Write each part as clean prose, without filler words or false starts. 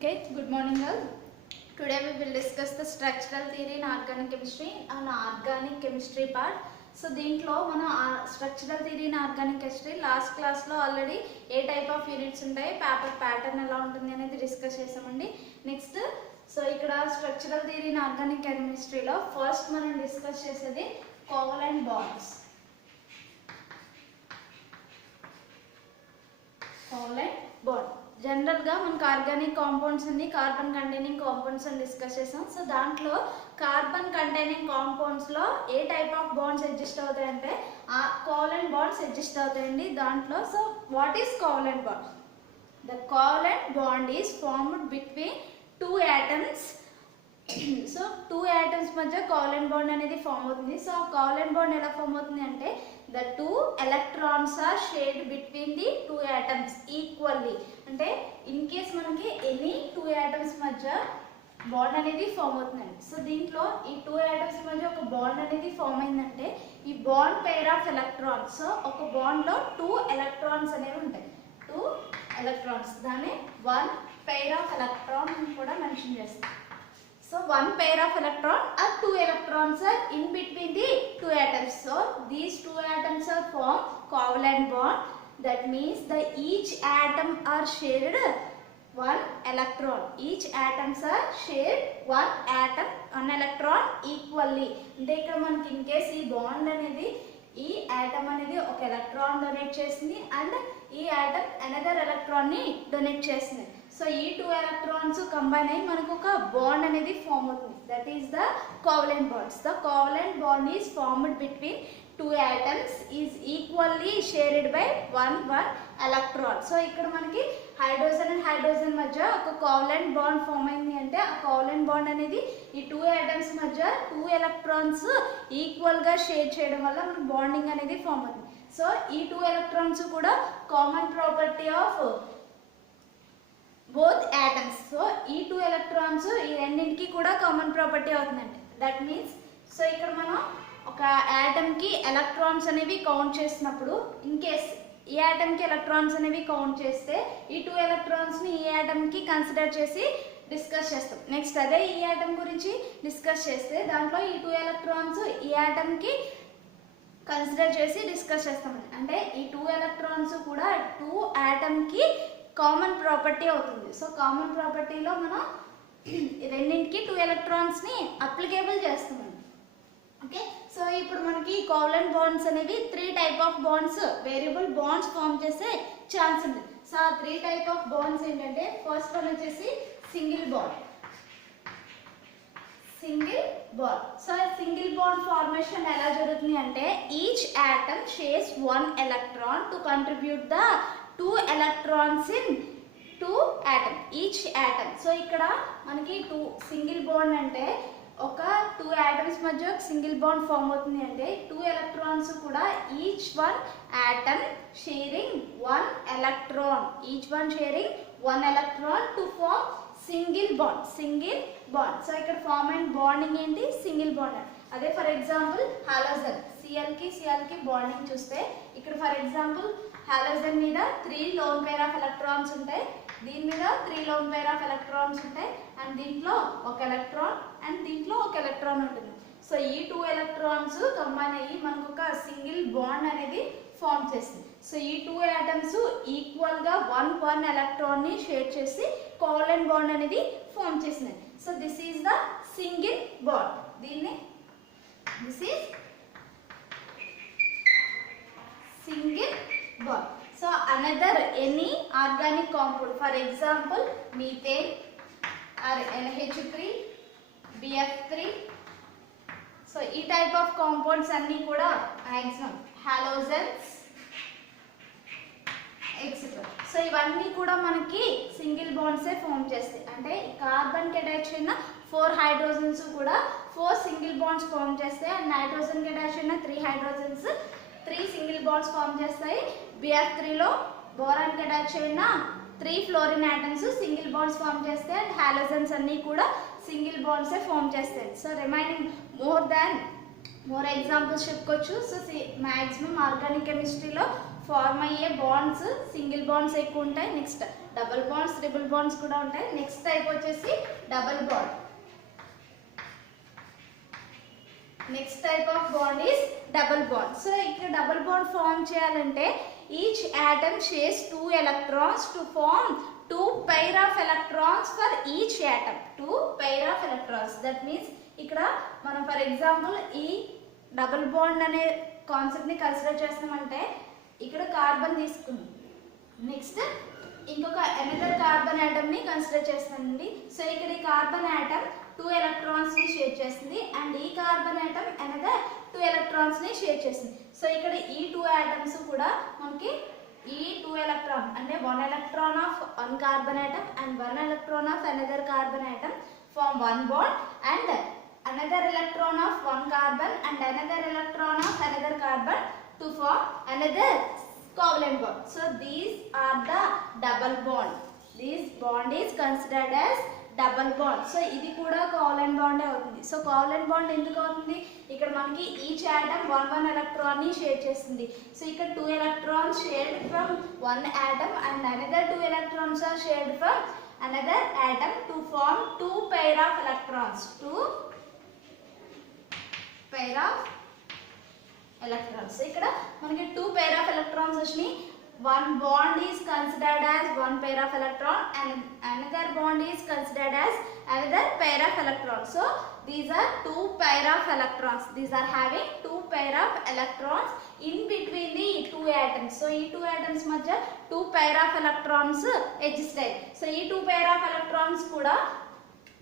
Okay, good morning all. Today we will discuss the structural theory in organic chemistry and organic chemistry part. So దీంట్లో మనం structural theory in organic chemistry last క్లాస్లో already ఏ type of units ఉంటాయి, paper pattern ఎలా ఉంటుంది అనేది discuss చేసామండి. Next so ఇక్కడ స్ట్రక్చరల్ థియరీ ఇన్ ఆర్గానిక్ కెమిస్ట్రీలో ఫస్ట్ మనం డిస్కస్ చేసేది కోవలెంట్ బాండ్స్. కోవలెంట్ బాండ్ జనరల్గా మనకు ఆర్గానిక్ కాంపౌండ్స్ అన్ని కార్బన్ కంటైనింగ్ కాంపౌండ్స్ అని డిస్కస్ చేసాం. సో దాంట్లో కార్బన్ కంటైనింగ్ కాంపౌండ్స్లో ఏ టైప్ ఆఫ్ బాండ్స్ ఎగ్జిస్ట్ అవుతాయంటే ఆ కోవలెంట్ బాండ్స్ ఎగ్జిస్ట్ అవుతాయండి దాంట్లో. So what is covalent bond? The covalent bond is formed between two atoms. So two atoms మధ్య కోవలెంట్ బాండ్ అనేది ఫామ్ అవుతుంది. సో కోవలెంట్ బాండ్ ఎలా ఫామ్ అవుతుంది అంటే the two electrons are shared between the two atoms equally. అంటే in case మనకి any two atoms మధ్య bond అనేది ఫామ్ అవుతుందండి. సో దీంట్లో ఈ టూ యాటమ్స్ మధ్య ఒక బాండ్ అనేది ఫామ్ అయిందంటే ఈ bond pair of electrons. So ఒక బాండ్లో టూ ఎలక్ట్రాన్స్ అనేవి ఉంటాయి, టూ ఎలక్ట్రాన్స్, దాన్ని వన్ పెయిర్ ఆఫ్ ఎలక్ట్రాన్ కూడా మెన్షన్ చేస్తాం. So one pair of electron or two electrons are in between the two atoms. So these two atoms are form covalent bond. That means the each atom are shared one electron. Each atoms are shared one atom, one electron equally. అంటే ఇక్కడ మనకి in case ఈ bond అనేది ఈ atom అనేది ఒక electron donate చేసింది and ఈ ఆటమ్ అనదర్ ఎలక్ట్రాన్ ని డొనేట్ చేసింది. సో ఈ టూ ఎలక్ట్రాన్స్ కంబైన్ అయ్యి మనకు ఒక బాండ్ అనేది ఫామ్ అవుతుంది. That is the covalent bonds. The covalent bond is formed between two atoms is equally shared by one electron. So ఇక్కడ మనకి హైడ్రోజన్ అండ్ హైడ్రోజన్ మధ్య ఒక కోవలెంట్ బాండ్ ఫామ్ అయింది అంటే ఆ కోవలెంట్ బాండ్ అనేది ఈ టూ ఆటమ్స్ మధ్య టూ ఎలక్ట్రాన్స్ ఈక్వల్గా షేర్ చేయడం వల్ల మనకు బాండింగ్ అనేది ఫామ్ అవుతుంది. సో ఈ టూ ఎలక్ట్రాన్స్ కూడా common property of both atoms. So ఈ టూ ఎలక్ట్రాన్స్ ఈ రెండింటికి కూడా కామన్ ప్రాపర్టీ అవుతుందండి. దట్ మీన్స్ సో ఇక్కడ మనం ఒక యాటమ్కి ఎలక్ట్రాన్స్ అనేవి కౌంట్ చేసినప్పుడు ఇన్ కేస్ ఈ యాటమ్కి ఎలక్ట్రాన్స్ అనేవి కౌంట్ చేస్తే ఈ టూ ఎలక్ట్రాన్స్ని ఈ యాటమ్కి కన్సిడర్ చేసి డిస్కస్ చేస్తాం. నెక్స్ట్ అదే ఈ యాటమ్ గురించి డిస్కస్ చేస్తే దాంట్లో ఈ టూ ఎలక్ట్రాన్స్ ఈ యాటమ్కి కన్సిడర్ చేసి డిస్కస్ చేస్తామండి. అంటే ఈ టూ ఎలక్ట్రాన్స్ కూడా టూ యాటమ్కి కామన్ ప్రాపర్టీ అవుతుంది. సో కామన్ ప్రాపర్టీలో మనం రెండింటికి టూ ఎలక్ట్రాన్స్ని అప్లికేబుల్ చేస్తామండి. ఓకే, సో ఇప్పుడు మనకి కోవలెంట్ బాండ్స్ అనేవి three type of bonds, variable bonds form చేసే ఛాన్స్ ఉంది. సో ఆ త్రీ టైప్ ఆఫ్ బాండ్స్ ఏంటంటే ఫస్ట్ వన్ వచ్చేసి single bond. Single bond. So single bond formation ఎలా జరుగుతుంది అంటే each atom shares one electron to contribute the two electrons in two atom each atom. So ఇక్కడ మనకి two single bond అంటే ఒక two atoms మధ్య ఒక సింగిల్ బాండ్ ఫామ్ అవుతుంది అంటే టూ ఎలక్ట్రాన్స్ కూడా each one atom sharing one electron, each one sharing one electron to form single bond. Single bond. So ఇక్కడ ఫార్మ్ అండ్ బాండింగ్ ఏంటి? Single bond. అదే ఫర్ ఎగ్జాంపుల్ హాలోజన్ సిఎల్కి bonding చూస్తే ఇక్కడ for example halogen మీద 3 lone pair of electrons ఉంటాయి, దీని మీద 3 లోన్ పేర్ ఆఫ్ ఎలక్ట్రాన్స్ ఉంటాయి అండ్ దీంట్లో ఒక ఎలక్ట్రాన్ అండ్ దీంట్లో ఒక ఎలక్ట్రాన్ ఉంటుంది. సో ఈ టూ ఎలక్ట్రాన్స్ కంబైన్ అయ్యి మనకు ఒక సింగిల్ బాండ్ అనేది ఫామ్ చేస్తుంది. సో ఈ టూ ఆటమ్స్ ఈక్వల్గా వన్ ఎలక్ట్రాన్ని షేర్ చేసి కోవలెంట్ బాండ్ అనేది ఫామ్ చేసింది. So this is the single bond. This is single bond. So another any organic compound, for example methane or NH3, BF3. So ఈ type of compounds అన్ని కూడా maximum halogens etc. So ఇవన్నీ కూడా మనకి single బాండ్సే form చేస్తాయి. అంటే కార్బన్కి attach అయిన 4 హైడ్రోజన్స్ కూడా 4 సింగిల్ బాండ్స్ ఫామ్ చేస్తాయి అండ్ నైట్రోజన్కి అటాచ్ అయిన 3 హైడ్రోజన్స్ 3 సింగిల్ బాండ్స్ ఫామ్ చేస్తాయి. BF3లో బోరాన్కి అటాచ్ అయిన 3 fluorine atoms single bonds form చేస్తాయి అండ్ హాలోజన్స్ అన్నీ కూడా సింగిల్ బాండ్సే ఫామ్ చేస్తాయి. సో రిమైనింగ్ మోర్ ఎగ్జాంపుల్స్ చెప్పుకోవచ్చు. సో మ్యాక్సిమం ఆర్గానిక్ కెమిస్ట్రీలో ఫార్మ్ అయ్యే బాండ్స్ సింగిల్ బాండ్స్ ఎక్కువ ఉంటాయి. Next double bonds triple bonds కూడా ఉంటాయి. నెక్స్ట్ టైప్ వచ్చేసి double bond. Next type of bond is double bond. So ఇక్కడ డబుల్ బాండ్ ఫామ్ చేయాలంటే each atom shares 2 electrons to form 2 pair of electrons for each atom. 2 pair of electrons. That means ఇక్కడ మనం for example ఈ double bond అనే concept ని consider చేస్తామంటే ఇక్కడ carbon తీసుకున్నాం, నెక్స్ట్ ఇంకొక అనదర్ కార్బన్ ఆటమ్ ని కన్సిడర్ చేస్తామండి. సో ఇక్కడ ఈ కార్బన్ ఆటమ్ 2 electrons ని షేర్ చేస్తుంది అండ్ ఈ కార్బన్ ఆటమ్ అనదర్ 2 electrons ని షేర్ చేస్తుంది. సో ఇక్కడ ఈ 2 atoms కూడా మనకి ఈ 2 electron అంటే 1 electron of one carbon atom and 1 electron of another carbon atom form one bond and another electron of one carbon and another electron of another carbon to form another covalent bond. So these are the double bond. This bond is considered as double bond. So ఇది కూడా covalent బాండే అవుతుంది. So covalent bond ఎందుకు అవుతుంది, ఇక్కడ మనకి each atom 1 electron ని share చేస్తుంది. So ఇక్కడ 2 electrons shared from one atom and another 2 electrons are shared from another atom to form 2 pair of electrons. 2 pair of electrons. So ఇక్కడ మనకి 2 pair of electrons వచ్చినాయి. One bond is considered as one pair of electron and another bond is considered as another pair of electrons. So these are 2 pair of electrons. These are having 2 pair of electrons in between the 2 atoms. So ఈ 2 atoms మధ్య 2 pair of electrons exist అయ్యాయి. So ఈ 2 pair of electrons కూడా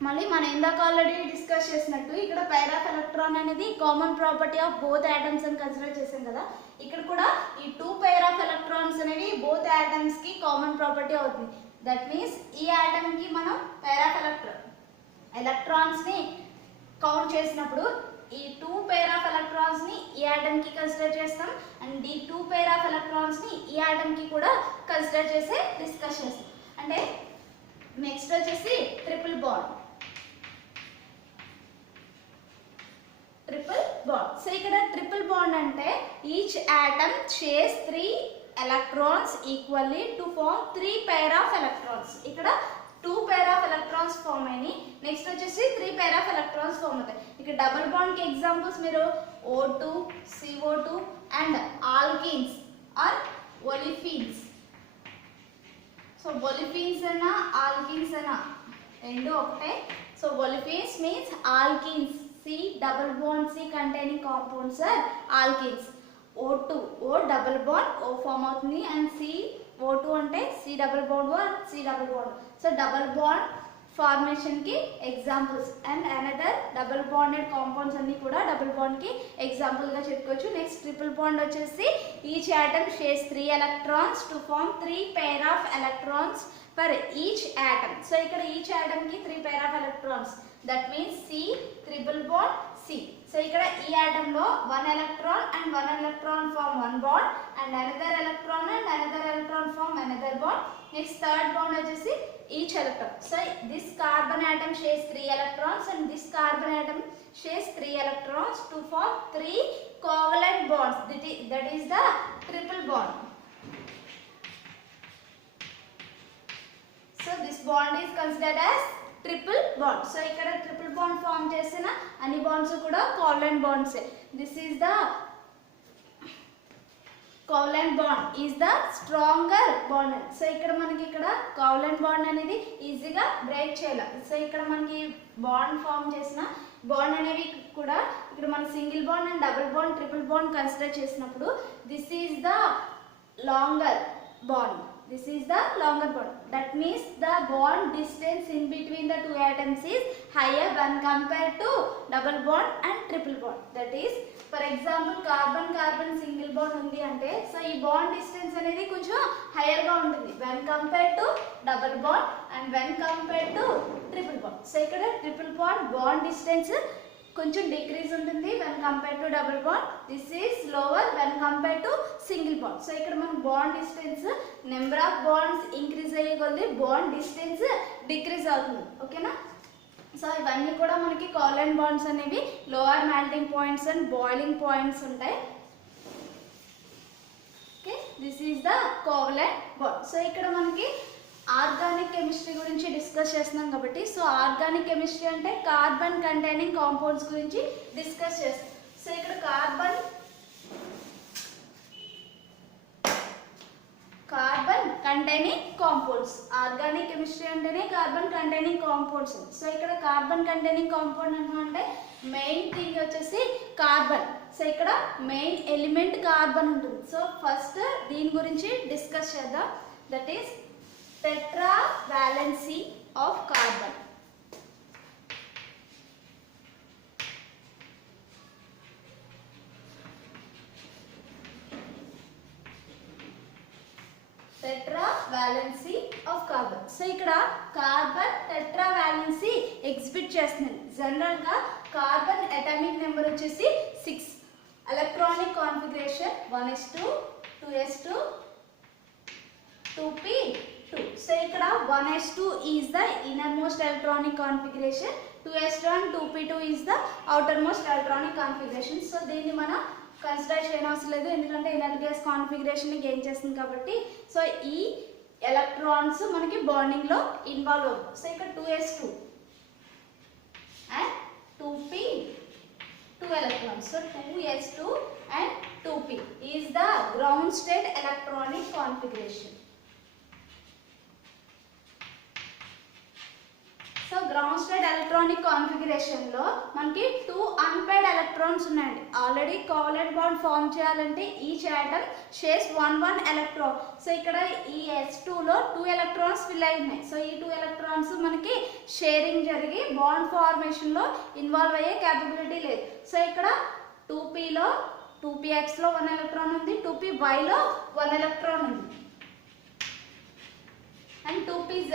మళ్ళీ మనం ఇందాక already discuss చేసినట్టు ఇక్కడ pair of electron అనేది common property of both atoms అని కన్సిడర్ చేసాం కదా. ఇక్కడ కూడా ఈ 2 pair of electrons అనేవి బోత్ ఆటమ్స్ కి కామన్ ప్రాపర్టీ అవుతుంది. దట్ మీన్స్ ఈ ఆటమ్ కి మనం pair of electrons ని కౌంట్ చేసినప్పుడు ఈ 2 pair of electrons ని ఈ ఆటమ్ కి కన్సిడర్ చేస్తాం అండ్ ఈ 2 pair of electrons ని ఈ ఆటమ్ కి కూడా కన్సిడర్ చేసి డిస్కస్ చేస్తాం. అంటే నెక్స్ట్ వచ్చేసి triple bond. Triple bond. So ఇక్కడ ట్రిపుల్ బాండ్ అంటే each atom shares 3 electrons equally to form 3 pair of electrons. ఇక్కడ 2 pair of electrons ఫామ్ అయినాయి, నెక్స్ట్ వచ్చేసి 3 pair of electrons ఫామ్ అవుతాయి. ఇక్కడ డబుల్ బాండ్ కి ఎగ్జాంపుల్స్ మీరు O2, CO2 and alkenes or olefins. So olefins అన్నా alkenes అన్నా రెండు ఒకటే. So olefins means alkenes. C double bond C containing compounds are alkenes. O2 O double bond O form అవుతుంది and C O2 అంటే C double bond or C double bond. So double bond formation కి examples and another double bonded compounds అన్ని కూడా double bond కి example గా చెప్పుకోవచ్చు. Next triple bond వచ్చేసి each atom shares 3 electrons to form 3 pair of electrons for each atom. So ఇక్కడ each atom కి 3 pair of electrons. That means C triple bond C. So ఇక్కడ ఈ atom లో 1 electron and 1 electron form one bond and another electron and another electron form another bond. Next third bond వచ్చేసి each electron. So this carbon atom shares 3 electrons and this carbon atom shares 3 electrons to form 3 covalent bonds. That is the triple bond. So this bond is considered as triple bond. So ఇక్కడ triple bond form చేసిన అన్ని bonds కూడా covalent bonds. This is the covalent bond is the stronger bond. So ఇక్కడ మనకి ఇక్కడ covalent bond అనేది ఈజీగా break చేయాలి. సో ఇక్కడ మనకి బాండ్ ఫామ్ చేసిన బాండ్ అనేవి కూడా ఇక్కడ మన single bond and double bond triple bond consider చేసినప్పుడు this is the longer bond. This is the longer bond. That means the bond distance in between the two atoms is higher when compared to double bond and triple bond. That is, for example, carbon carbon single bond undi ante, so ee bond distance anedi koncham higher ga untundi when compared to double bond and when compared to triple bond. So ikkada triple bond distance కొంచెం decrease ఉంటుంది when compared to double bond. This is lower when compared to single bond. So ఇక్కడ మన bond distance number of wands increase అయ్యే కొద్దీ bond distance decrease అవుతుంది. ఓకేనా? So ఇవన్నీ కూడా మనకి కోవలెంట్ బాండ్స్ అనేవి lower melting points and boiling points ఉంటాయి. Okay, this is the covalent bond. So ఇక్కడ మనకి ఆర్గానిక్ కెమిస్ట్రీ గురించి డిస్కస్ చేస్తున్నాం కాబట్టి, సో ఆర్గానిక్ కెమిస్ట్రీ అంటే కార్బన్ కంటైనింగ్ కాంపౌండ్స్ గురించి డిస్కస్ చేస్తాం. సో ఇక్కడ carbon containing compounds, organic chemistry అంటేనే కార్బన్ కంటైనింగ్ కాంపౌండ్స్. సో ఇక్కడ కార్బన్ కంటైనింగ్ కాంపౌండ్ అంటే మెయిన్ థింగ్ వచ్చేసి కార్బన్. సో ఇక్కడ మెయిన్ ఎలిమెంట్ కార్బన్ ఉంటుంది. సో ఫస్ట్ దీని గురించి డిస్కస్ చేద్దాం. That is tetra valency of carbon. Tetra valency of carbon. So ఇక్కడ కార్బన్ టెట్రా వాలెన్సీ ఎగ్జిబిట్ చేస్తుంది. జనరల్ గా కార్బన్ అటామిక్ నెంబర్ వచ్చేసి 6, electronic configuration 1s2 2s2 2p2. So ఇక్కడ 1s2 is the innermost electronic configuration, 2s2 and 2p2 is the outermost electronic configuration. So దీన్ని మనం consider చేయనవసరం లేదు, ఎందుకంటే ఇనర్ గ్యాస్ కాన్ఫిగరేషన్ గెయిన్ చేస్తుంది కాబట్టి. సో ఈ ఎలక్ట్రాన్స్ మనకి బాండింగ్ లో ఇన్వాల్వ్ అవుతుంది. సో ఇక్కడ 2s2 and 2p2 electrons. So 2s2 and 2p is the ground state electronic configuration. So ground state electronic configuration లో మనకి 2 అన్పైర్డ్ ఎలక్ట్రాన్స్ ఉన్నాయండి. ఆల్రెడీ కోవలెంట్ బాండ్ ఫామ్ చేయాలంటే each atom shares 1 electron. So ఇక్కడ ఈ s2 లో 2 electrons fill అయి ఉన్నాయి. So ఈ 2 ఎలక్ట్రాన్స్ మనకి షేరింగ్ జరిగి బాండ్ ఫార్మేషన్ లో ఇన్వాల్వ్ అయ్యే క్యాపబిలిటీ లేదు. సో ఇక్కడ 2p లో 2px లో 1 ఎలక్ట్రాన్ ఉంది, 2py లో 1 ఎలక్ట్రాన్ ఉంది, అండ్ 2pz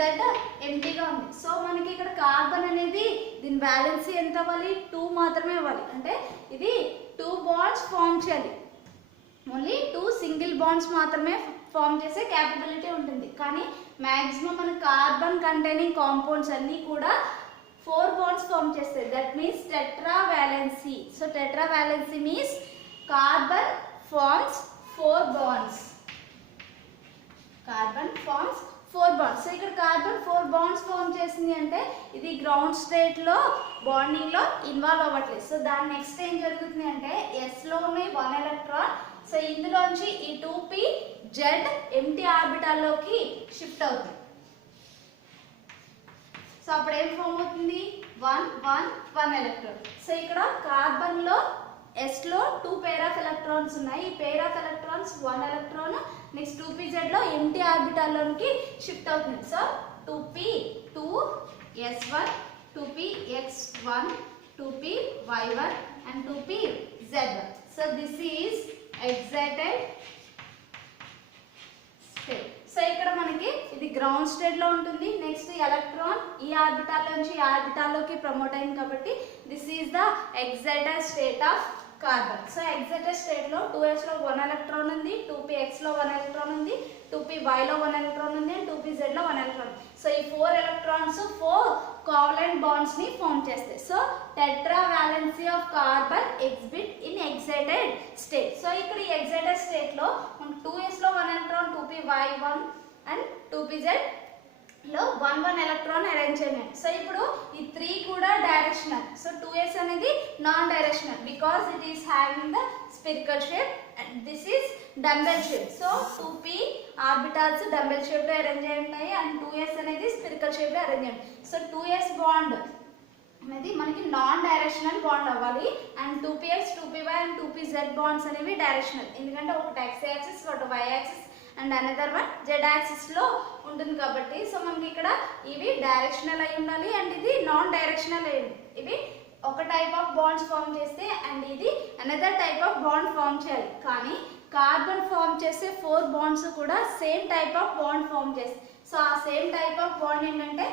ఎంటీగా ఉంది. సో మనకి ఇక్కడ కార్బన్ అనేది దీని వ్యాలెన్సీ ఎంత అవ్వాలి, 2 మాత్రమే అవ్వాలి. అంటే ఇది 2 బాండ్స్ ఫామ్ చేయాలి. ఓన్లీ 2 సింగిల్ బాండ్స్ మాత్రమే ఫామ్ చేసే క్యాపబిలిటీ ఉంటుంది. కానీ మ్యాక్సిమం మన కార్బన్ కంటైనింగ్ కాంపౌండ్స్ అన్నీ కూడా 4 బాండ్స్ ఫామ్ చేస్తాయి. That means tetravalency. So tetravalency means carbon forms 4 bonds. Carbon forms 4 bonds. So ఇక్కడ కార్బన్ 4 బాండ్స్ ఫామ్ చేసింది అంటే ఇది గ్రౌండ్ స్టేట్ లో బాండింగ్ లో ఇన్వాల్వ్ అవ్వట్లేదు. సో దాని నెక్స్ట్ ఏం జరుగుతుంది అంటే s లో ఉన్నాయి 1 ఎలక్ట్రాన్. సో ఇందులోంచి ఈ 2pz ఎంటీ ఆర్బిటాల్ లోకి షిఫ్ట్ అవుతుంది. సో అప్పుడు ఏం ఫామ్ అవుతుంది, 1 ఎలక్ట్రాన్. సో ఇక్కడ కార్బన్ లో s లో 2 పేర్ ఆఫ్ ఎలక్ట్రాన్స్ ఉన్నాయి. ఈ pair of electrons 1 electron next 2pz లో ఎంటీ ఆర్బిటాల్ లోకి షిఫ్ట్ అవుతుంది. So 2p2s1 2px1 2py1 and 2pz1. So this is excited state. So ఇక్కడ మనకి ఇది గ్రౌండ్ స్టేట్ లో ఉంటుంది. నెక్స్ట్ ఎలక్ట్రాన్ ఈ ఆర్బిటాల్ నుంచి ఈ ఆర్బిటాల్ లోకి ప్రమోట్ అయింది కాబట్టి this is the excited state of carbon. So excited state లో 2s లో 1 ఎలక్ట్రాన్ ఉంది, 2px లో 1 ఎలక్ట్రాన్ ఉంది, 2py లో 1 ఎలక్ట్రాన్ ఉంది, అండ్ 2pz లో 1 ఎలక్ట్రాన్. సో ఈ 4 ఎలక్ట్రాన్స్ 4 కోవలెంట్ బాండ్స్ ని ఫామ్ చేస్తాయి. So tetra valency of carbon exhibit in excited state. So ఇక్కడ ఈ ఎక్సైటెడ్ స్టేట్ లో 2s లో 1 ఎలక్ట్రాన్, 2py1 అండ్ 2pz లో 1 ఎలక్ట్రాన్ అరేంజ్ చేయండి. సో ఇప్పుడు ఈ 3 కూడా డైరెక్షనల్. సో 2s అనేది non directional because it is having the spherical shape and this is dumbbell shape. So 2p orbitals dumbbell shape లో arrange అయి ఉన్నాయి అండ్ 2s అనేది స్పిరికల్ షేప్ లో అరేంజ్ అయ్యింది. సో 2s బాండ్ అనేది మనకి non directional bond అవ్వాలి and 2px 2py and 2pz bonds అనేవి డైరెక్షనల్. ఎందుకంటే ఒకటి x యాక్సిస్ ఒకటి y axis and another one z axis లో ఉంటుంది కాబట్టి. సో మనకి ఇక్కడ ఇవి డైరెక్షనల్ అయి ఉండాలి అండ్ ఇది నాన్ డైరెక్షనల్ అయి ఉంది. ఇవి ఒక టైప్ ఆఫ్ బాండ్స్ ఫామ్ చేస్తే అండ్ ఇది another type of bond form చేయాలి. కానీ కార్బన్ ఫామ్ చేసే 4 బాండ్స్ కూడా same type of bond form చేస్తాయి. సో ఆ సేమ్ టైప్ ఆఫ్ బాండ్ ఏంటంటే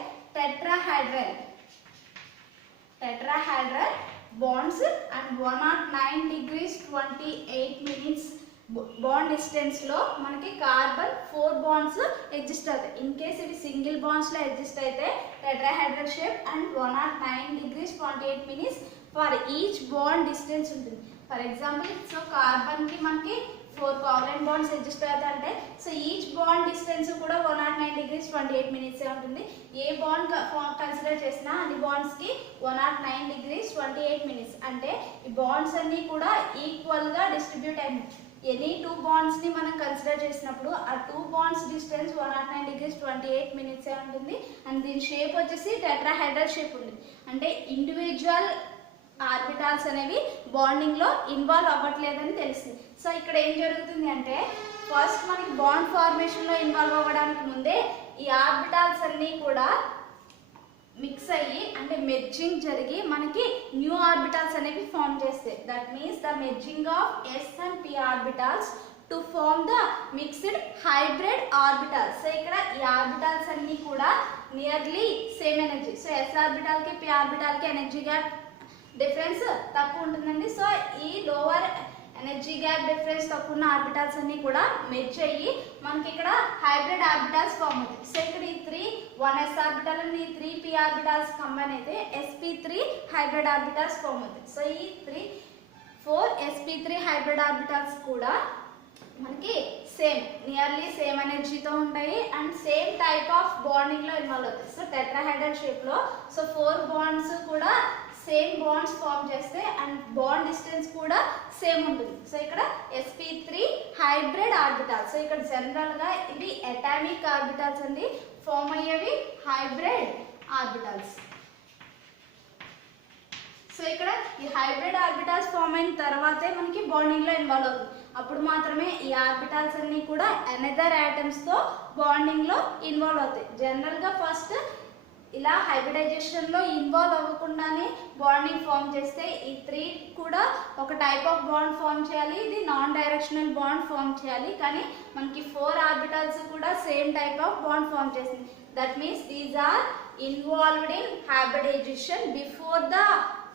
tetrahedral bonds and 109 degrees 28 minutes bond distance లో మనకి కార్బన్ 4 బాండ్స్ ఎగ్జిస్ట్ అవుతాయి. ఇన్ కేస్ ఇవి సింగిల్ బాండ్స్ లో ఎగ్జిస్ట్ అయితే tetrahedral shape and 109 degrees 28 minutes for each bond distance ఉంటుంది. ఫర్ ఎగ్జాంపుల్ సో కార్బన్ కి మనకి 4 కోవలెంట్ బాండ్స్ ఎగ్జిస్ట్ అవుతాయి అంటే సో ఈచ్ బాండ్ డిస్టెన్స్ కూడా 109 degrees 28 minutes ఉంటుంది. ఏ బాండ్ కన్సిడర్ చేసినా అన్ని బాండ్స్ కి 109 degrees 28 minutes అంటే ఈ బాండ్స్ అన్ని కూడా ఈక్వల్ గా డిస్ట్రిబ్యూట్ అయ్యాయి. ఎనీ 2 బాండ్స్ ని మనం కన్సిడర్ చేసినప్పుడు ఆ 2 బాండ్స్ డిస్టెన్స్ 109 degrees 28 minutes ఉంటుంది. అండ్ దీని షేప్ వచ్చేసి టెట్రాహెడ్రల్ షేప్ ఉంది. అంటే ఇండివిజువల్ ఆర్బిటాల్స్ అనేవి బాండింగ్ లో ఇన్వాల్వ్ అవ్వట్లేదని తెలిసింది. సో ఇక్కడ ఏం జరుగుతుంది అంటే ఫస్ట్ మనకి బాండ్ ఫార్మేషన్ లో ఇన్వాల్వ్ అవ్వడానికి ముందే ఈ ఆర్బిటాల్స్ అన్ని కూడా మిక్స్ అయ్యి అంటే మెర్జింగ్ జరిగి మనకి న్యూ ఆర్బిటాల్స్ అనేవి ఫామ్ చేస్తాయి. That means the merging of s and p orbitals to form the mixed hybrid orbitals. So ఇక్కడ ఈ ఆర్బిటాల్స్ అన్ని కూడా nearly same energy. So s orbital కి పి ఆర్బిటాల్ కి ఎనర్జీ గ్యాప్ డిఫరెన్స్ తక్కువ ఉంటుందండి. సో ఈ లోవర్ ఎనర్జీ గ్యాప్ డిఫరెన్స్ తక్కువ ఉన్న ఆర్బిటాల్స్ అన్ని కూడా మెర్జ్ అయ్యి మనకి ఇక్కడ హైబ్రిడ్ ఆర్బిటాల్స్ ఫామ్ అవుతాయి. సో ఇక్కడ ఈ 3 1s ఆర్బిటాల్ అండ్ ఈ 3 p ఆర్బిటాల్స్ కంబైన్ అయితే sp3 హైబ్రిడ్ ఆర్బిటాల్స్ ఫామ్ అవుతాయి. సో ఈ 4 sp3 హైబ్రిడ్ ఆర్బిటాల్స్ కూడా మనకి నియర్లీ సేమ్ ఎనర్జీతో ఉంటాయి and same type of bonding లో ఇన్వాల్వ్ అవుతాయి. సో టెట్రాహెడ్రల్ షేప్ లో సో 4 బాండ్స్ కూడా సేమ్ బాండ్స్ ఫామ్ చేస్తే అండ్ బాండ్ డిస్టెన్స్ కూడా సేమ్ ఉంటుంది. సో ఇక్కడ sp3 హైబ్రిడ్ ఆర్బిటాల్స్. సో ఇక్కడ జనరల్ గా ఇవి అటామిక్ ఆర్బిటాల్స్ అండి, ఫామ్ అయ్యేవి హైబ్రిడ్ ఆర్బిటాల్స్. సో ఇక్కడ ఈ హైబ్రిడ్ ఆర్బిటాల్స్ ఫామ్ అయిన తర్వాతే మనకి బాండింగ్ లో ఇన్వాల్వ్ అవుతుంది. అప్పుడు మాత్రమే ఈ ఆర్బిటాల్స్ అన్ని కూడా అనదర్ ఆటమ్స్ తో బాండింగ్ లో ఇన్వాల్వ్ అవుతాయి. జనరల్ గా ఫస్ట్ ఇలా హైబ్రిడైజేషన్ లో ఇన్వాల్వ్ అవ్వకుండానే బాండింగ్ ఫామ్ చేస్తే ఈ 3 కూడా ఒక టైప్ ఆఫ్ బాండ్ ఫామ్ చేయాలి, ఇది నాన్ డైరెక్షనల్ బాండ్ ఫామ్ చేయాలి. కానీ మనకి 4 ఆర్బిటాల్స్ కూడా same type of bond form చేసింది. That means these are involved in hybridization before the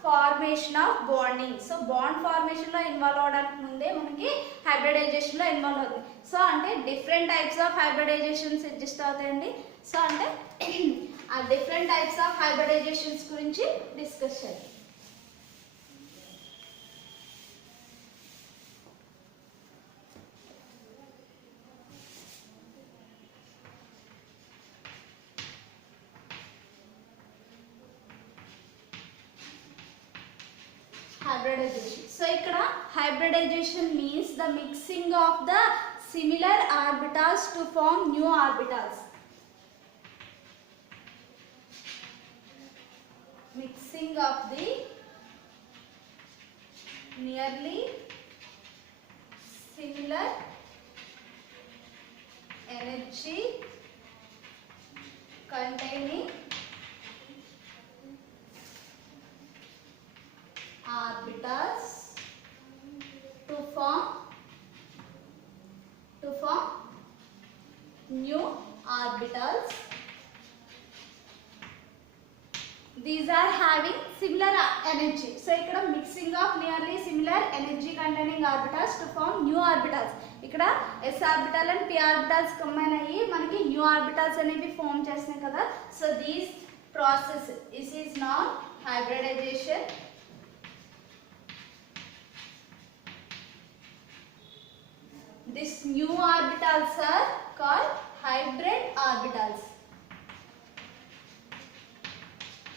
formation of bonding. So bond formation లో ఇన్వాల్వ్ అవడానికి ముందే మనకి హైబ్రిడైజేషన్ లో ఇన్వాల్వ్ అవుతుంది. సో అంటే different types of hybridizations exist అవుతాయండి. సో అంటే ఆ డిఫరెంట్ టైప్స్ ఆఫ్ హైబ్రిడైజేషన్స్ గురించి డిస్కస్ చేద్దాం. Hybridization. So ikkada hybridization means the mixing of the similar orbitals to form new orbitals. Mixing of the nearly similar energy containing orbitals to form new orbitals. These are having similar energy. So ikkada mixing of nearly similar energy containing orbitals to form new orbitals. ikkada s orbital and p orbitals combine ayyi manaki new orbitals anevi form chestunnayi kada. So this process is known hybridization. These new orbitals are called hybrid orbitals.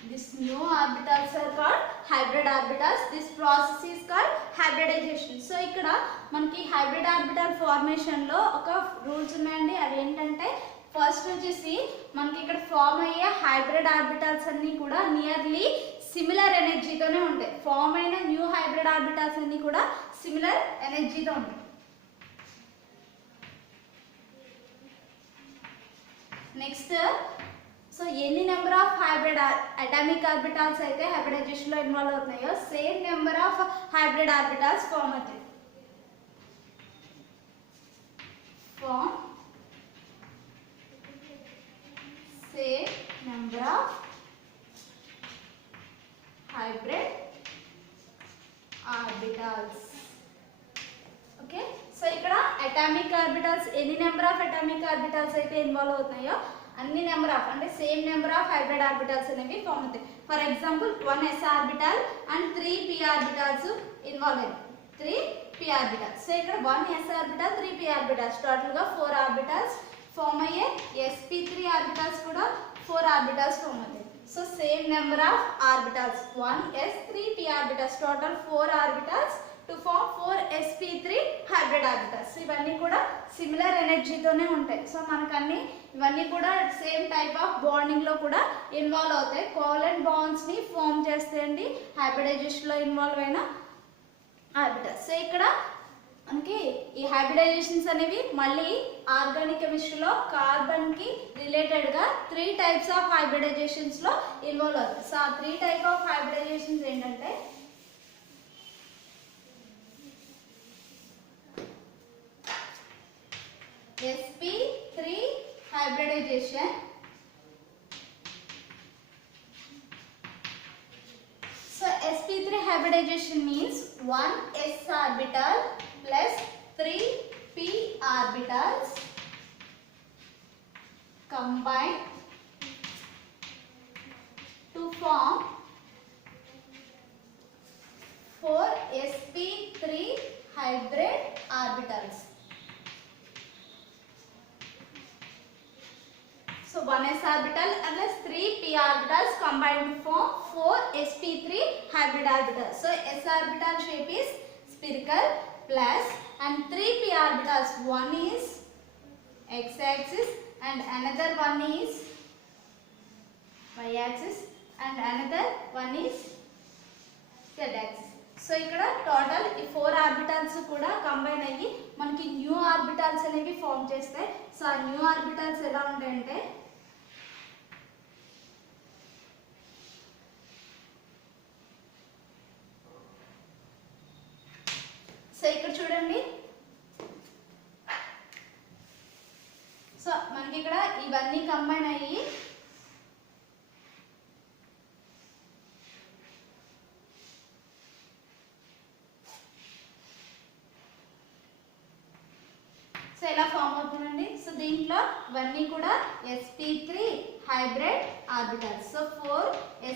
These new orbitals are called hybrid orbitals. This process is called hybridization. So ikkada manaki hybrid orbital formation lo oka rules unnayandi. Avi entante first vachesi manaki ikkada form ayye hybrid orbitals anni kuda nearly similar energy tone untayi. Form aina new hybrid orbitals anni kuda similar energy tho untayi. Next, so any number of hybrid atomic orbitals aithe hybridization lo involve avutunayo same number of hybrid orbitals form అవుతాయి. Form same number of hybrid orbitals. Okay, so ikkada atomic orbitals any number of atomic orbitals aithe involve avutunayo అన్ని number of అంటే same number of hybrid orbitals అనేవి form అవుతాయి. For example 1s orbital and 3p orbitals involve అయ్యాయి. 3p orbitals. So ఇక్కడ 1 s orbital 3p orbitals, total గా 4 orbitals form అయ్యే. sp3 orbitals కూడా 4 orbitals form అవుతాయి. So same number of orbitals 1s 3p orbitals, total 4 orbitals to form 4sp3 hybrid orbitals. ఇవన్నీ కూడా similar ఎనర్జీతోనే ఉంటాయి. So మనకన్నీ ఇవన్నీ కూడా సేమ్ టైప్ ఆఫ్ బాండింగ్ లో కూడా ఇన్వాల్వ్ అవుతాయి. కోవలెంట్ బాండ్స్ ని ఫామ్ చేస్తాయండి హైబ్రిడైజేషన్ లో ఇన్వాల్వ్ అయిన ఆర్బిటాల్స్. సో ఇక్కడ మనకి ఈ హైబ్రిడైజేషన్స్ అనేవి మళ్ళీ ఆర్గానిక్ కెమిస్ట్రీలో కార్బన్ కి రిలేటెడ్ గా 3 టైప్స్ ఆఫ్ హైబ్రిడైజేషన్స్ లో ఇన్వాల్వ్ అవుతాయి. సో ఆ 3 టైప్ ఆఫ్ హైబ్రిడైజేషన్స్ ఏంటంటే sp3 hybridization, so sp3 hybridization means 1 s orbital plus 3 p orbitals combined to form 4 sp3 hybrid orbitals. So 1s orbital and plus 3p orbitals combined to form 4 sp3 hybrid orbitals. So s orbital shape is spherical plus and 3p orbitals, one is x-axis and another one is y-axis and another one is z-axis. So ఇక్కడ total ఈ 4 orbitals కూడా combine అయ్యి మనకి new orbitals అనేవి form చేస్తాయి. So ఆ new orbitals ఎలా ఉంటాయంటే సో ఇక్కడ చూడండి. సో మనకి ఇక్కడ ఇవన్నీ కంబైన్ అయ్యి సో ఎలా ఫామ్ అవుతుందండి. సో దీంట్లో ఇవన్నీ కూడా sp3 hybrid orbitals. So 4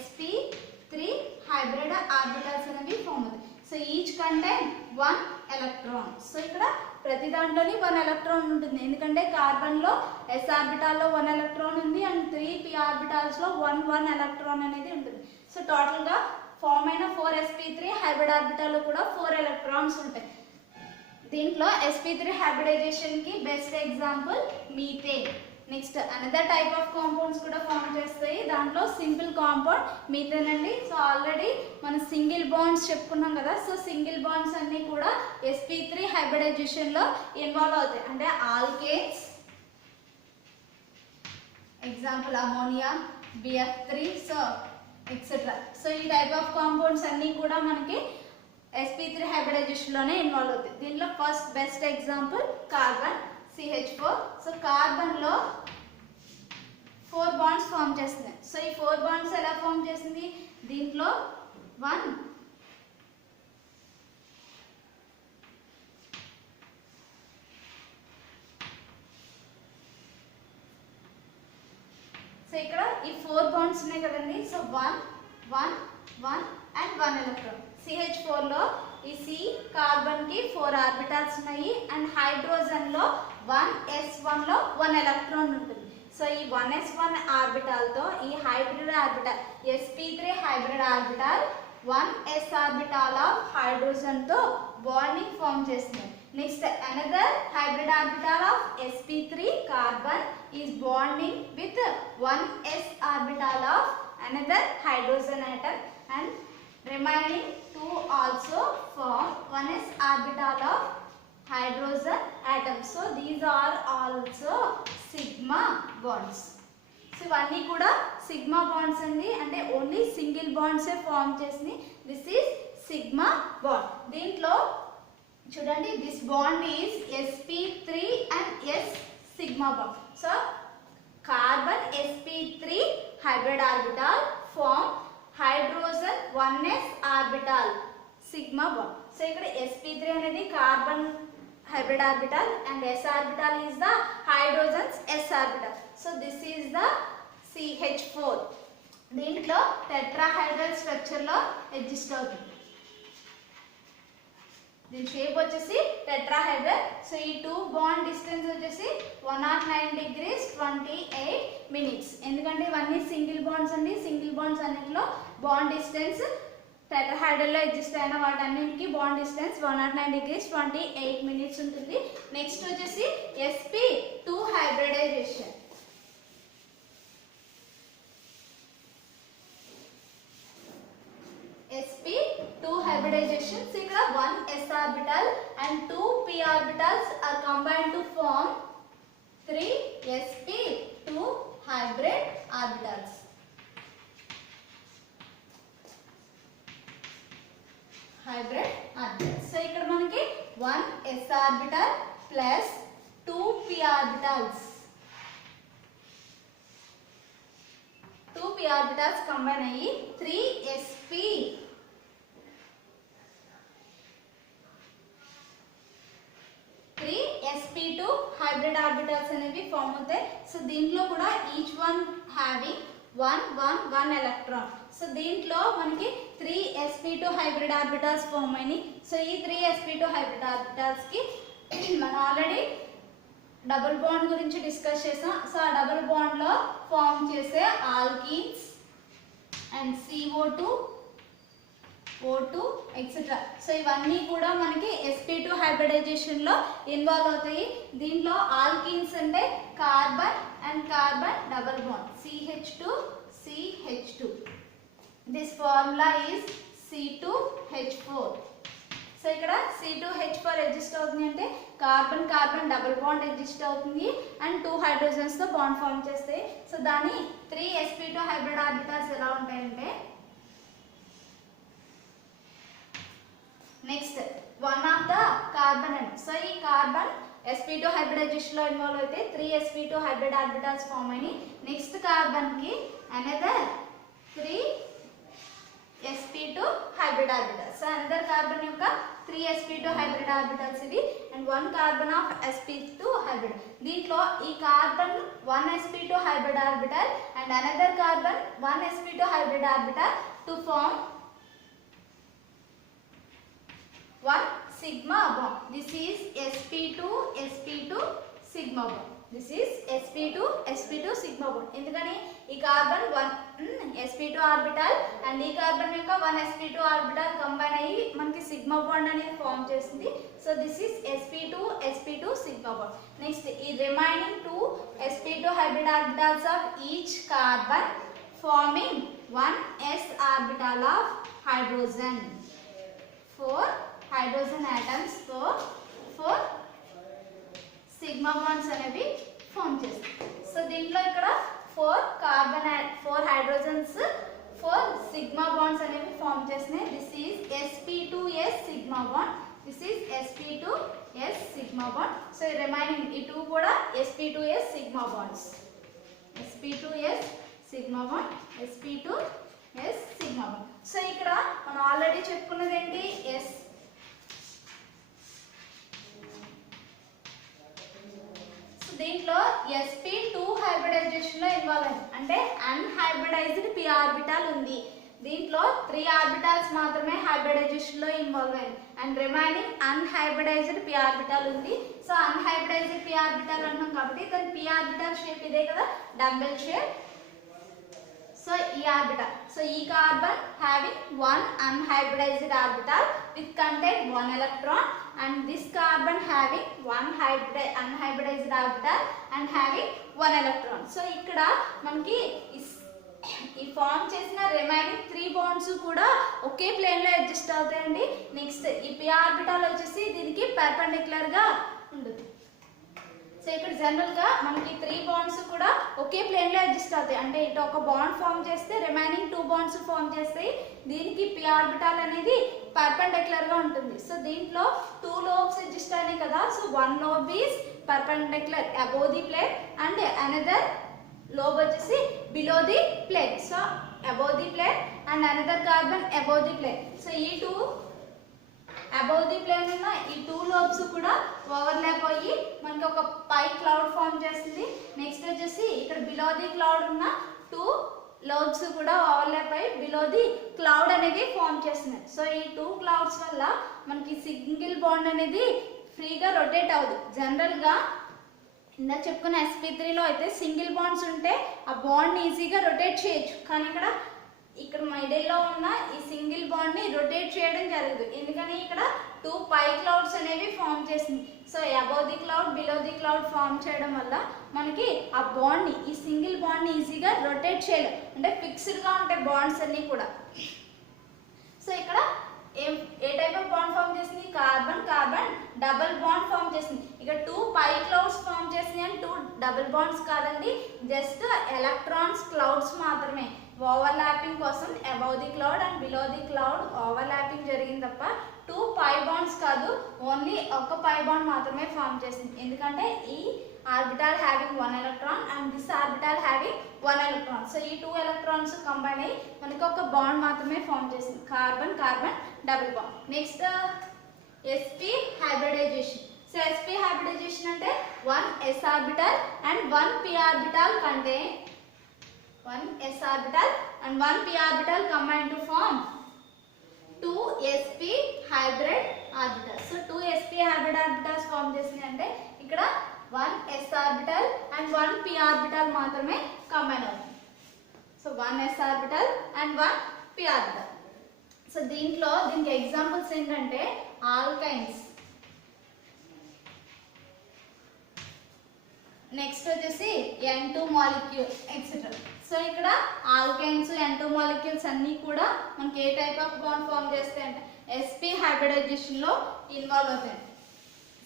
sp3 hybrid orbitals అనేవి ఫామ్ అవుతాయి. So each contain 1 electron. So ఇక్కడ ప్రతి దాంట్లోని 1 ఎలక్ట్రాన్ ఉంటుంది, ఎందుకంటే కార్బన్ లో s ఆర్బిటాల్ లో 1 ఎలక్ట్రాన్ ఉంది అండ్ 3p ఆర్బిటాల్స్ లో 1 ఎలక్ట్రాన్ అనేది ఉంటుంది. సో టోటల్ గా ఫామ్ అయిన 4 sp3 హైబ్రిడ్ ఆర్బిటాల్ లో కూడా 4 ఎలక్ట్రాన్స్ ఉంటాయి. దీంట్లో sp3 హైబ్రిడైజేషన్ కి best example methane. Next another type of compounds కూడా ఫామ్ చేస్తాయి. దాంట్లో సింపుల్ కాంపౌండ్ మీథేన్ అండి. సో ఆల్రెడీ మనం సింగిల్ బాండ్స్ చెప్పుకున్నాం కదా. సో సింగిల్ బాండ్స్ అన్ని కూడా sp3 హైబ్రిడైజేషన్ లో ఇన్వాల్వ్ అవుతాయి. అంటే alkanes, example ammonia, BF3, so etcetera. So ఈ టైప్ ఆఫ్ కాంపౌండ్స్ అన్ని కూడా మనకి sp3 హైబ్రిడైజేషన్ లోనే ఇన్వాల్వ్ అవుతుంది. దీంట్లో first best example carbon CH4. So carbon లో 4 బాండ్స్ ఫామ్ చేస్తుంది. సో ఈ 4 బాండ్స్ ఎలా ఫామ్ చేసింది, దీంట్లో 1 సో ఇక్కడ ఈ 4 బాండ్స్ ఉన్నాయి కదండి. So 1 1 1 and 1 electron. CH4 లో ఈ C కార్బన్ కి 4 ఆర్బిటాల్స్ ఉన్నాయి అండ్ హైడ్రోజన్ లో 1s1 లో 1 ఎలక్ట్రాన్ ఉంటుంది. సో ఈ 1s1 ఆర్బిటాల్ తో ఈ hybrid orbital sp3 hybrid orbital 1s orbital of hydrogen తో బాండింగ్ ఫామ్ చేస్తుంది. Next another hybrid orbital of sp3 carbon is bonding with 1s orbital of another hydrogen atom and remaining 2 also form 1s orbital of hydrogen atom. So these are also sigma bonds. So ఇవన్నీ కూడా sigma bonds అండి, అంటే only single bonds form చేసింది. This is sigma bond. దీంట్లో చూడండి, this bond is sp3 and s sigma bond. So carbon sp3 hybrid orbital form hydrogen 1s orbital sigma bond. So ఇక్కడ sp3 అనేది carbon hybrid orbital and s orbital is the hydrogen's s orbital. So this is the CH4. దీంట్లో tetrahedral structure లో exist అవుతుంది. దీని shape వచ్చేసి tetrahedral. So ఈ 2 bond distance వచ్చేసి 109 degrees 28 minutes. ఎందుకంటే ఇవన్నీ సింగిల్ బాండ్స్ అండి. సింగిల్ బాండ్స్ అన్నింటిలో బాండ్ డిస్టెన్స్ టెట్రాహెడ్రల్ లో ఎగ్జిస్ట్ అయిన వాటన్నిటికి బాండ్ డిస్టెన్స్ 109 degrees 28 minutes ఉంటుంది. నెక్స్ట్ వచ్చేసి sp2 hybridisation. sp2 hybridization. So ఇక్కడ 1 s orbital and 2 p orbitals are combined to form 3 sp2 hybrid orbitals. So ఇక్కడ మనకి 1 s orbital plus 2 p orbitals. 2 p orbitals combine అయ్యి 3 sp. sp2 hybrid orbitals అనేవి form అవుతాయి. So దీంట్లో కూడా each one having 1 electron. So దీంట్లో మనకి 3 sp2 hybrid orbitals form అయినాయి. సో ఈ 3 sp2 హైబ్రిడ్ ఆర్బిటాల్స్ కి మనం ఆల్రెడీ డబుల్ బాండ్ గురించి డిస్కస్ చేసాం. సో ఆ డబుల్ బాండ్ లో ఫామ్ చేసే alkenes and CO2 O2 etcetera. So ఇవన్నీ కూడా మనకి sp2 హైబ్రిడైజేషన్ లో ఇన్వాల్వ్ అవుతాయి. దీంట్లో ఆల్కీన్స్ అంటే carbon and carbon double bond CH2 CH2. This formula is C2H4. So ఇక్కడ C2H4 ఎగ్జిస్ట్ అవుతుంది అంటే carbon carbon double bond exist అవుతుంది అండ్ 2 హైడ్రోజన్స్ తో బాండ్ ఫామ్ చేస్తాయి. సో దాని 3 sp2 హైబ్రిడ్ ఆర్బిటాల్స్ ఎలా ఉంటాయంటే next 1 of the carbon and. So ఈ కార్బన్ sp2 హైబ్రిడైజేషన్ లో ఇన్వాల్వ్ అయితే 3 sp2 హైబ్రిడ్ ఆర్బిటాల్స్ ఫామ్ అయినాయి. నెక్స్ట్ కార్బన్ కి another 3 sp2 hybrid orbitals. So another carbon యొక్క 3 sp2 hybrid orbitals ఇవి and 1 carbon of sp2 hybrid. దీంట్లో ఈ carbon 1 sp2 hybrid orbital and another carbon 1 sp2 hybrid orbital to form 1 sigma bond. This is sp2 sigma bond. This is sp2 sigma bond. ఎందుకని ఈ carbon 1 sp2 orbital and ఈ carbon యొక్క 1 sp2 orbital combine అయ్యి మనకి sigma bond అనేది form చేస్తుంది. So this is sp2 sigma bond. Next ఈ remaining 2 sp2 hybrid orbitals of each carbon forming 1 s orbital of hydrogen. 4 hydrogen atoms తో 4 sigma bonds అనేవి form చేస్తాయి. So దీంట్లో ఇక్కడ 4 హైడ్రోజన్స్ 4 సిగ్మా బాండ్స్ అనేవి form చేస్తున్నాయి. This is sp2s sigma bond. This is sp2s sigma bond. So remaining ఈ 2 కూడా sp2s sigma bonds. sp2s sigma bond sp2s sigma bond. So ఇక్కడ మనం ఆల్రెడీ చెప్పుకున్నది ఏంటి s. దీంట్లో sp2 హైబ్రిడైజేషన్ లో ఇన్వాల్వ్ అయింది అంటే అన్హైబ్రిడైజ్డ్ p ఆర్బిటాల్ ఉంది. దీంట్లో 3 ఆర్బిటాల్స్ మాత్రమే హైబ్రిడైజేషన్ లో ఇన్వాల్వ్ అయింది and remaining unhybridised p orbital ఉంది. సో అన్హైబ్రిడైజ్డ్ p ఆర్బిటాల్ అంటున్నాం కాబట్టి దాని p ఆర్బిటాల్ షేప్ ఇదే కదా, డంబెల్ షేప్. సో ఈ ఆర్బిటాల్, సో ఈ carbon having 1 unhybridized orbital with contain 1 electron and this carbon having 1 unhybridized orbital and having 1 electron. So ఇక్కడ మనకి ఈ ఫామ్ చేసిన రిమైనింగ్ 3 బాండ్స్ కూడా ఒకే ప్లేన్ లో అడ్జస్ట్ అవుతాయండి. నెక్స్ట్ ఈ p ఆర్బిటాల్ వచ్చేసి దీనికి పర్పెండిక్యులర్ గా ఉంటుంది. సో ఇక్కడ జనరల్ గా మనకి 3 బాండ్స్ కూడా ఒకే ప్లేన్ లో అడ్జస్ట్ అవుతాయి అంటే ఇటు ఒక బాండ్ ఫామ్ చేస్తే రిమైనింగ్ 2 బాండ్స్ ఫామ్ చేస్తాయి. దీనికి p ఆర్బిటాల్ అనేది పర్పెండిక్యులర్ గా ఉంటుంది. సో దీంట్లో 2 లోబ్స్ అడ్జస్ట్ అయినాయి కదా. So 1 lobe is perpendicular above the plane and another lobe వచ్చేసి below the plane. So above the plane and another carbon above the plane. So ఈ 2 అబౌవ్ ది ప్లేన్ ఉన్న ఈ 2 lobes కూడా overlap అయ్యి మనకి ఒక పై క్లౌడ్ ఫామ్ చేస్తుంది. Next వచ్చేసి ఇక్కడ బిలో ది క్లౌడ్ ఉన్న 2 లోబ్స్ కూడా ఓవర్లాప్ అయ్యి బిలో ది క్లౌడ్ అనేది ఫామ్ చేస్తుంది. సో ఈ 2 క్లౌడ్స్ వల్ల మనకి సింగిల్ బాండ్ అనేది ఫ్రీగా రొటేట్ అవ్వదు. జనరల్గా ఇందాక చెప్పుకున్న sp3లో అయితే సింగిల్ బాండ్స్ ఉంటే ఆ బాండ్ని ఈజీగా రొటేట్ చేయొచ్చు, కానీ ఇక్కడ మిడిల్లో ఉన్న ఈ సింగిల్ బాండ్ని రొటేట్ చేయడం జరగదు. ఎందుకని ఇక్కడ 2 పై క్లౌడ్స్ అనేవి ఫామ్ చేసింది. So above the cloud below the cloud form చేయడం వల్ల మనకి ఆ బాండ్ని, ఈ సింగిల్ బాండ్ని ఈజీగా రొటేట్ చేయలేం, అంటే ఫిక్స్డ్గా ఉంటాయి బాండ్స్ అన్నీ కూడా. సో ఇక్కడ ఏ టైప్ ఆఫ్ బాండ్ ఫామ్ చేసింది? Carbon carbon double bond form చేసింది. ఇక 2 పై క్లౌడ్స్ ఫామ్ చేసింది అని 2 డబుల్ బాండ్స్ కాదండి, జస్ట్ ఎలక్ట్రాన్స్ క్లౌడ్స్ మాత్రమే. ఓవర్లాపింగ్ కోసం above the cloud and below the cloud overlapping జరిగింది తప్ప 2 పై బాండ్స్ కాదు, ఓన్లీ ఒక పై బాండ్ మాత్రమే ఫామ్ చేసింది. ఎందుకంటే ఈ orbital having 1 electron and this orbital having 1 electron. So ఈ 2 ఎలక్ట్రాన్స్ కంబైన్ అయ్యి మనకి ఒక బాండ్ మాత్రమే ఫామ్ చేసింది, carbon carbon double bond. Next sp hybridisation. So sp hybridisation అంటే 1 s orbital and 1 p orbital contain 1 s orbital and 1 p orbital combine to form 2 sp hybrid orbitals. So 2 sp hybrid orbitals form చేసింది అంటే ఇక్కడ 1 s orbital and 1 p orbital మాత్రమే combine అవుతుంది. So 1 s orbital and 1 p orbital. So దీనికి examples ఏంటంటే alkynes, next వచ్చేసి n2 molecule etcetera. So ఇక్కడ alkynes n2 molecules అన్నీ కూడా మనకి ఏ టైప్ ఆఫ్ బాండ్ ఫామ్ చేస్తాయి అంటే sp హైబ్రిడైజేషన్లో ఇన్వాల్వ్ అవుతాయి.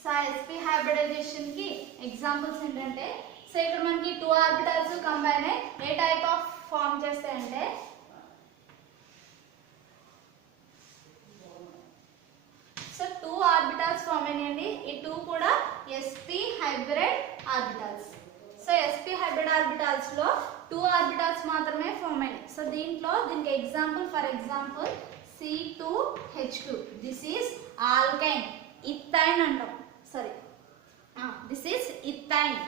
సో sp హైబ్రిడైజేషన్కి ఎగ్జాంపుల్స్ ఏంటంటే, సో ఇక్కడ మనకి 2 ఆర్బిటల్స్ కంబైన్ అయ్యి ఏ టైప్ ఆఫ్ ఫామ్ చేస్తాయంటే సో 2 ఆర్బిటల్స్ ఫామ్ అయ్యండి. ఈ 2 కూడా sp hybrid orbitals. So sp hybrid orbitals లో 2 ఆర్బిటల్స్ మాత్రమే ఫామ్ అయ్యాయి. సో దీనికి example, for example C2H2, this is alkyne, ethyne అంటాం. Sorry, this is ethyne,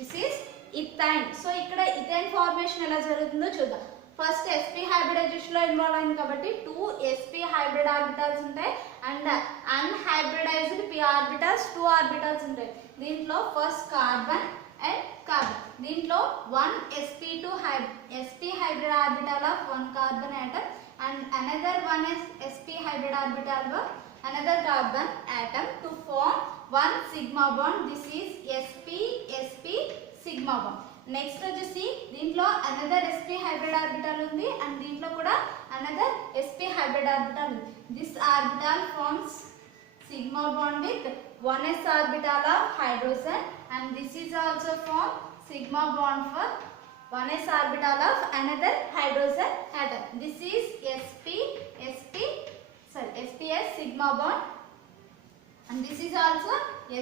this is ethyne. So ఇక్కడ ఇథైన్ ఫార్మేషన్ ఎలా జరుగుతుందో చూద్దాం. ఫస్ట్ sp హైబ్రిడైజేషన్ లో ఇన్వాల్వ్ అయింది కాబట్టి 2 sp హైబ్రిడ్ ఆర్బిటల్స్ ఉంటాయి and unhybridized p orbitals 2 orbitals ఉంటాయి. దీంట్లో ఫస్ట్ కార్బన్ అండ్ కార్బన్, దీంట్లో 1 sp hybrid orbital of 1 carbon atom and another 1 sp hybrid orbital of another carbon atom to form 1 sigma bond. This is sp sigma bond. Next వచ్చేసి దీంట్లో another sp hybrid orbital ఉంది and దీంట్లో కూడా another sp hybrid orbital ఉంది. This orbital forms sigma bond with 1s orbital of hydrogen and this is also form sigma bond for 1s orbital of another hydrogen atom. This is sps sigma bond and this is also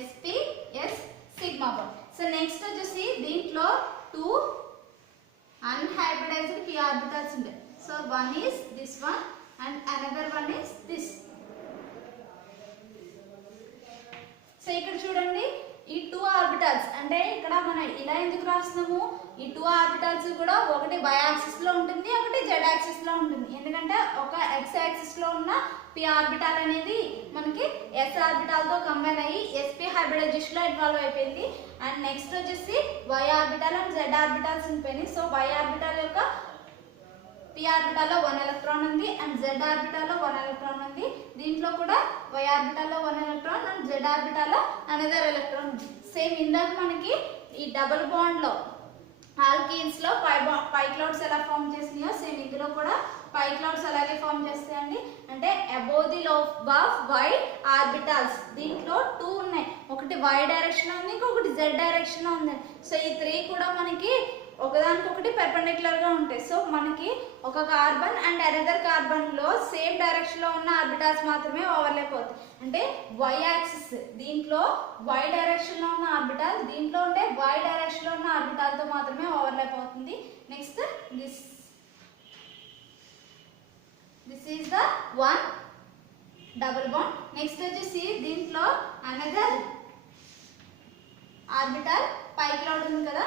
sps sigma bond. So next వచ్చేసి దీంట్లో 2 unhybridized p orbitals ఉంటాయి. So one is this one and another one is this. So ఇక్కడ చూడండి ఈ 2 orbitals అంటే ఇక్కడ మనం ఇలా ఎందుకు రాస్తున్నాము, ఈ 2 ఆర్బిటల్స్ కూడా ఒకటి y యాక్సిస్ లో ఉంటుంది, ఒకటి z యాక్సిస్ లో ఉంటుంది. ఎందుకంటే ఒక x యాక్సిస్ లో ఉన్న p ఆర్బిటల్ అనేది మనకి s ఆర్బిటల్ తో కంబైన్ అయ్యి sp హైబ్రిడైజేషన్ లో ఇన్వాల్వ్ అయిపోయింది. అండ్ నెక్స్ట్ వచ్చేసి y orbital and z orbitals ఉండిపోయినాయి. సో y ఆర్బిటల్ యొక్క p ఆర్బిటల్ లో 1 ఎలక్ట్రాన్ ఉంది అండ్ z ఆర్బిటల్ లో 1 ఎలక్ట్రాన్ ఉంది. దీంట్లో కూడా y ఆర్బిటల్ లో 1 ఎలక్ట్రాన్ అండ్ z ఆర్బిటల్ లో అనదర్ ఎలక్ట్రాన్ ఉంది. సేమ్ ఇందాక మనకి ఈ డబుల్ బాండ్ లో ఆల్కీన్స్ లో పై క్లౌడ్స్ ఎలా ఫామ్ చేసినాయో సేమ్ ఇందులో కూడా పై క్లౌడ్స్ అలాగే ఫామ్ చేస్తాయండి. అంటే above the lobe of y orbitals దీంట్లో 2 ఉన్నాయి, ఒకటి y డైరెక్షన్ లో ఉంది, ఇంకొకటి z డైరెక్షన్ లో ఉంది. సో ఈ 3 కూడా మనకి ఒకదానికొకటి పెర్పెండిక్యులర్ గా ఉంటాయి. సో మనకి ఒక కార్బన్ అండ్ అనదర్ కార్బన్ లో సేమ్ డైరెక్షన్ లో ఉన్న ఆర్బిటాల్స్ మాత్రమే ఓవర్లాప్ అవుతాయి. అంటే y యాక్సిస్ దీంట్లో y డైరెక్షన్ లో ఉన్న ఆర్బిటాల్, దీంట్లో ఉంటే y డైరెక్షన్ లో ఉన్న ఆర్బిటాల్ తో మాత్రమే ఓవర్లాప్ అవుతుంది. Next this is the 1 double bond. Next వచ్చేసి దీంట్లో అనదర్ ఆర్బిటాల్ పై క్లౌడ్ ఉంది కదా.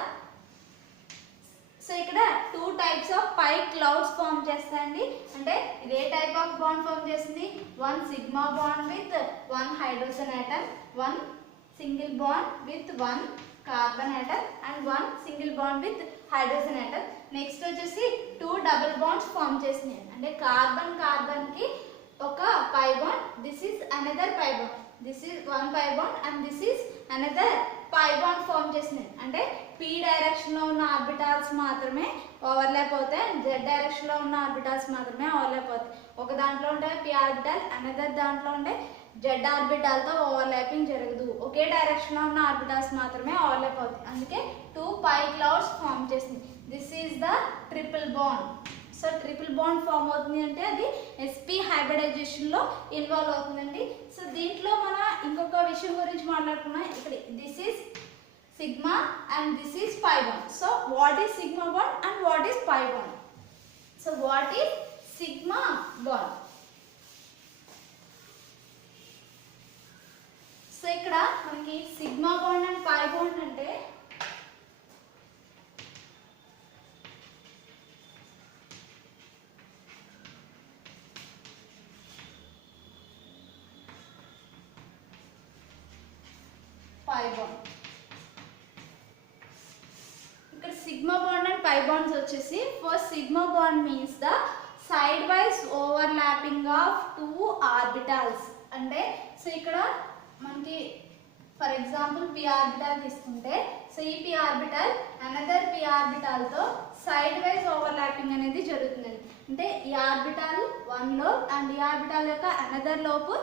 సో సో ఇక్కడ 2 types of pi clouds form చేస్తాయండి. అంటే ఇది ఏ టైప్ ఆఫ్ బాండ్ ఫామ్ చేస్తుంది? 1 sigma bond with 1 hydrogen atom, 1 single bond with 1 carbon atom and 1 single bond with hydrogen atom. Next వచ్చేసి 2 double bonds form చేసినాయి. అంటే carbon carbon కి ఒక pi bond, this is another pi bond, this is 1 pi bond and this is another pi bond form చేసినాయి. అంటే p direction లో ఉన్న orbitals మాత్రమే ఓవర్లాప్ అవుతాయి, z డైరెక్షన్ లో ఉన్న ఆర్బిటాల్స్ మాత్రమే ఓవర్లాప్ అవుతాయి. ఒక దాంట్లో ఉంటే p ఆర్బిటాల్, అనదర్ దాంట్లో ఉంటే z ఆర్బిటాల్ తో ఓవర్లాపింగ్ జరగదు. ఒకే డైరెక్షన్ లో ఉన్న ఆర్బిటాల్స్ మాత్రమే ఓవర్లాప్ అవుతాయి. అందుకే 2 పై క్లౌడ్స్ ఫామ్ చేసింది. This is the triple bond. So triple bond form అవుతుంది అంటే అది sp హైబ్రిడైజేషన్ లో ఇన్వాల్వ్ అవుతుందండి. సో దీంట్లో మన ఇంకొక విషయం గురించి మాట్లాడుకున్నాం. ఇక్కడ this is sigma and this is pi bond. So what is sigma bond and what is pi bond? So what is sigma bond? So ఇక్కడ మనకి sigma bond and pi bond అంటే పై బాండ్. ఇక్కడ sigma bond and pi bonds వచ్చేసి first sigma bond means the side wise overlapping of 2 orbitals. అంటే so ఇక్కడ మనకి for example p orbital తీసుకుంటే so ఈ p orbital another p orbital తో side wise overlapping అనేది జరుగుతుంది. అంటే ఈ ఆర్బిటాల్ 1 లో అండ్ ఈ ఆర్బిటాల్ యొక్క అనదర్ లోపు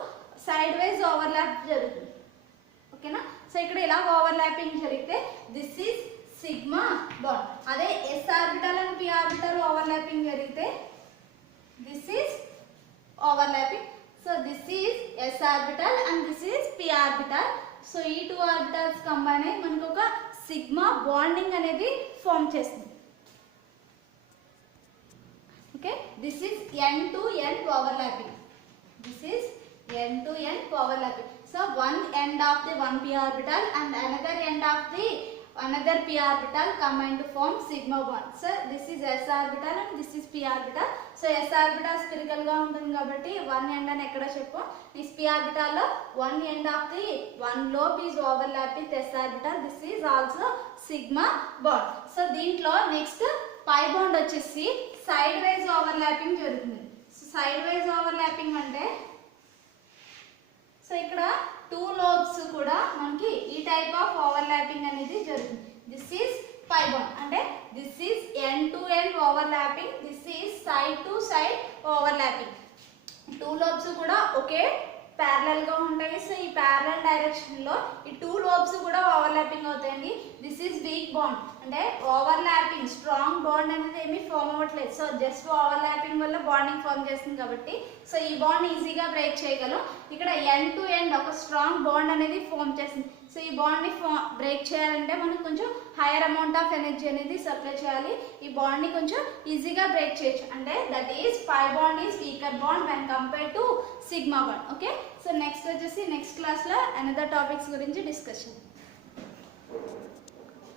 సైడ్ వైజ్ ఓవర్లాప్ జరుగుతుంది. ఓకేనా? సో ఇక్కడ ఇలా ఓవర్లాపింగ్ జరిగితే దిస్ ఈస్ సిగ్మా బాండ్. అదే s orbital and p orbital overlapping జరిగితే this is overlapping. So this is s orbital and this is p orbital. సో ఈ 2 ఆర్బిటాల్స్ కంబైన్ అయ్యి మనకు ఒక సిగ్మా బాండింగ్ అనేది ఫామ్ చేస్తుంది. Okay, this is n to n overlapping. This is n to n overlapping. So one end of the 1 p orbital and another end of the another p orbital combine to form sigma bond. So this is s orbital and this is p orbital. So s orbital spherical గా ఉంటుంది కాబట్టి one end అని ఎక్కడ చెప్పు. This p orbital లో one end of the one lobe is overlap with s orbital. This is also sigma bond. So దీంట్లో next pi bond వచ్చేసి side wise overlapping జరుగుతుంది. సో సైడ్ వైజ్ ఓవర్లాపింగ్ అంటే so ఇక్కడ 2 lobes కూడా మనకి ఈ type of overlapping అనేది జరుగుతుంది. This is pi bond. అంటే this is end to end overlapping, this is side to side overlapping. 2 lobes కూడా ఒకే ప్యారలల్ గా ఉంటాయి. సో ఈ ప్యారలల్ డైరెక్షన్ లో ఈ 2 లోబ్స్ కూడా ఓవర్లాపింగ్ అవుతాయండి. This is weak bond. అంటే ఓవర్లాపింగ్ స్ట్రాంగ్ బాండ్ అనేది ఏమీ ఫామ్ అవ్వట్లేదు. సో జస్ట్ ఓవర్లాపింగ్ వల్ల బాండింగ్ ఫామ్ చేస్తుంది కాబట్టి సో ఈ బాండ్ ఈజీగా బ్రేక్ చేయగలం. ఇక్కడ ఎండ్ టు ఎండ్ ఒక స్ట్రాంగ్ బాండ్ అనేది ఫామ్ చేస్తుంది. సో ఈ బాండ్ ని బ్రేక్ చేయాలంటే మనం కొంచెం హైయర్ అమౌంట్ ఆఫ్ ఎనర్జీ అనేది సప్లై చేయాలి. ఈ బాండ్ ని కొంచెం ఈజీగా బ్రేక్ చేయొచ్చు. అంటే that is pi bond is weaker bond when compare to sigma bond. Okay, so next వచ్చేసి నెక్స్ట్ క్లాస్ లో అనదర్ టాపిక్స్ గురించి డిస్కషన్.